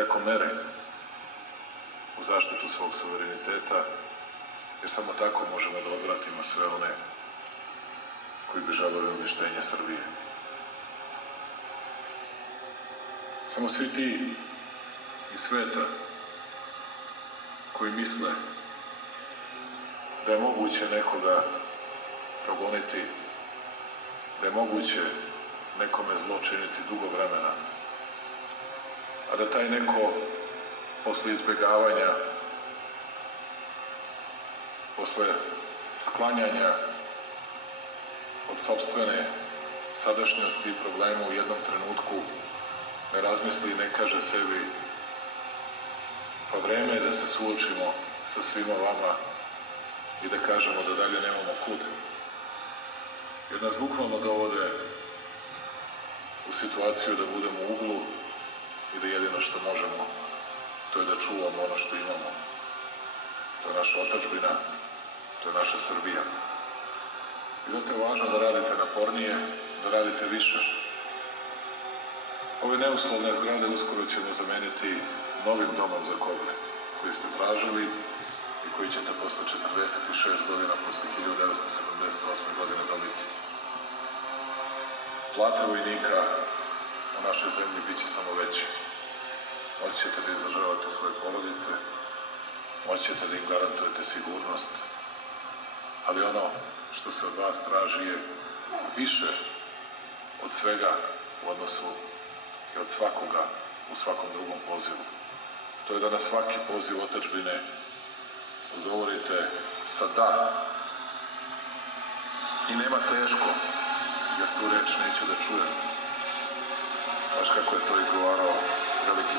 preko mere u zaštitu svog suvereniteta, jer samo tako možemo da odvratimo sve one koji bi želeli uništenje Srbije. Samo svi ti iz sveta koji misle da je moguće nekoga progoniti, da je moguće nekome zlo činiti dugo vremena, a da taj neko posle izbjegavanja, posle sklanjanja od sopstvene sadašnjosti i problema u jednom trenutku ne razmisli i ne kaže sebi pa vreme je da se suočimo sa svima vama i da kažemo da dalje nemamo kud. Jer nas bukvalno dovode u situaciju da budemo u uglu i da jedino što možemo to je da čuvamo ono što imamo. To je naša otadžbina, to je naša Srbija. I zato je važno da radite napornije, da radite više. Ove neuslovne zgrade uskoro ćemo zameniti novim domom za kobre, koji ste tražili i koji ćete posle 46 godina, posle 1978. godine dobiti. Plate vojnika u našoj zemlji bit će samo veće. Moći ćete da izdržavate svoje porodice, moći ćete da im garantujete sigurnost, ali ono što se od vas traži je više od svega u odnosu i od svakoga u svakom drugom pozivu. To je da na svaki poziv otadžbine odgovorite sa da. I nema teško, jer tu reč neću da čujem. Baš kako je to izgovarao veliki